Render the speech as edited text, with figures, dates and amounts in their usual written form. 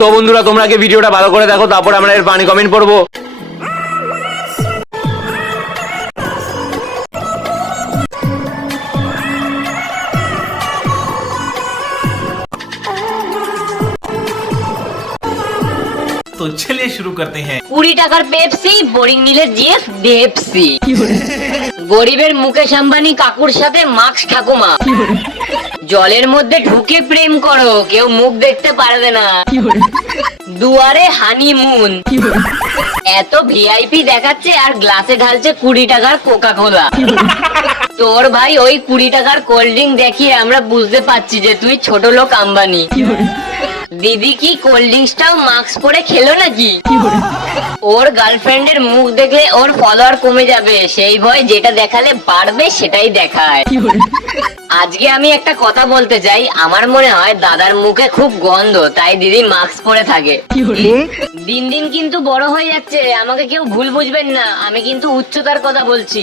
তো বন্ধুরা তোমরা কি ভিডিওটা ভালো করে দেখো, তারপরে আমরা এর পানি কমেন্ট পড়বো। तो चलिए शुरू करते हैं। 20 টাকার পেপসি, বোরিং নিলে জিএফ ডিএফসি। গরিবের মুকেশ আম্বানি কাকুর সাথে মার্কস ঠাকুমা। জলের মধ্যে ঢুকে প্রেম করো, কেউ মুখ দেখতে পারবে না। দুয়ারে হানিমুন। এত ভিআইপি দেখাচ্ছে আর গ্লাসে ঢালছে 20 টাকার কোকা কোলা। তোর ভাই ওই 20 টাকার কোল্ড ড্রিঙ্ক দেখিয়ে আমরা বুঝতে পারছি যে তুই ছোট লোক আম্বানি। দিদি কি কোল্ড ড্রিঙ্কসটাও মাস্ক পরে খেলো নাকি? ওর গার্লফ্রেন্ডের মুখ দেখলে ওর ফলোয়ার কমে যাবে, সেই ভয় যেটা দেখালে বাড়বে সেটাই দেখায়। আজকে আমি একটা কথা বলতে চাই, আমার মনে হয় দাদার মুখে খুব গন্ধ, তাই দিদি মাস্ক পরে থাকে। দিন দিন কিন্তু বড় হয়ে যাচ্ছে, আমাকে কেউ ভুল বুঝবেন না, আমি কিন্তু উচ্চতার কথা বলছি।